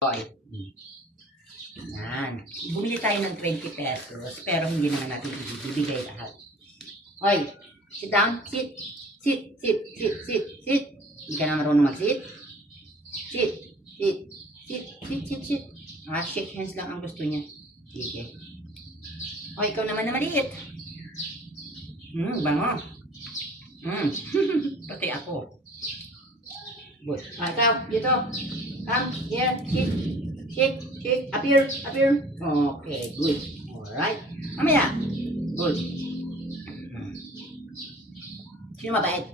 Okay. Yan. Bumili tayo ng 20 pesos, pero hindi naman natin ibibigay lahat. Oy, sit down, sit. Sit, sit, sit, sit, sit. Hindi ka na marunong mag-sit. Sit, sit, sit, sit, sit, sit. Shake hands lang ang gusto niya. Sige. O, ikaw naman na maliit. Bango. Pati ako. Good. Ikaw, dito. Come, here, sit. Shake, shake. Up here, up here. Okay, good. Alright. Mamaya. Good. Sino mabait?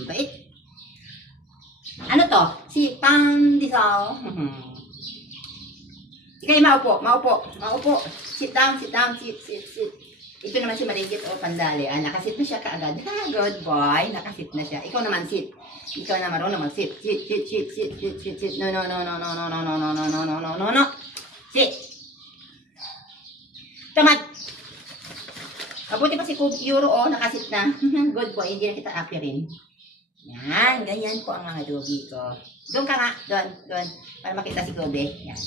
Mabait? Ano to? Si Pandesal. Ikaw yung maupo. Sit down, sit. Ito naman si Maligit o Pandali. Nakasit na siya kaagad. Good boy. Nakasit na siya. Ikaw naman sit. Ikaw na marunong mag-sit. Sit. No. Sit. Tamad. Mabuti pa si Euro, nakasit na. Good boy, hindi na kita apirin. Yan, ganyan po ang mga doggy ko. Doon ka nga, doon. Para makita si Kobe. Yan.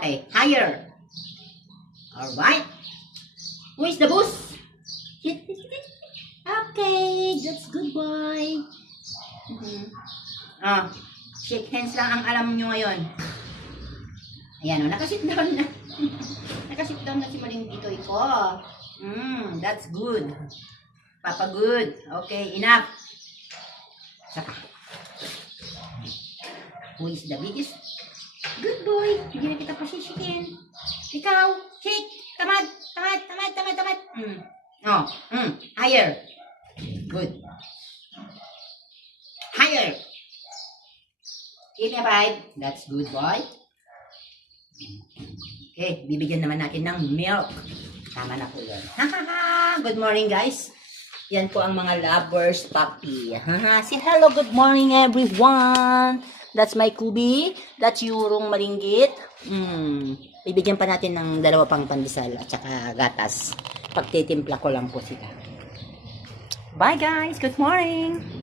Okay, higher. Alright. Who is the boss? Sit. Okay, that's good boy. Shake hands lang ang alam nyo ngayon. Ayan, nakasit down na. Nakasit down na si Malinggitoy ko. That's good. Papa good. Okay, enough. Saka. Who is the biggest? Good boy. Hindi na kita pasisikin. Ikaw, shake. Tamad. Higher. Good. Higher. Give me a 5. That's good boy. Okay, bibigyan naman natin ng milk. Tama na po yun. Good morning guys. Yan po ang mga lovers puppy. Say hello, good morning everyone. That's my Kubi. That's Yurong Malinggit. Bibigyan pa natin ng 2 pang pandesal at saka gatas. Pagtitimpla ko lang po sila. Bye guys, good morning.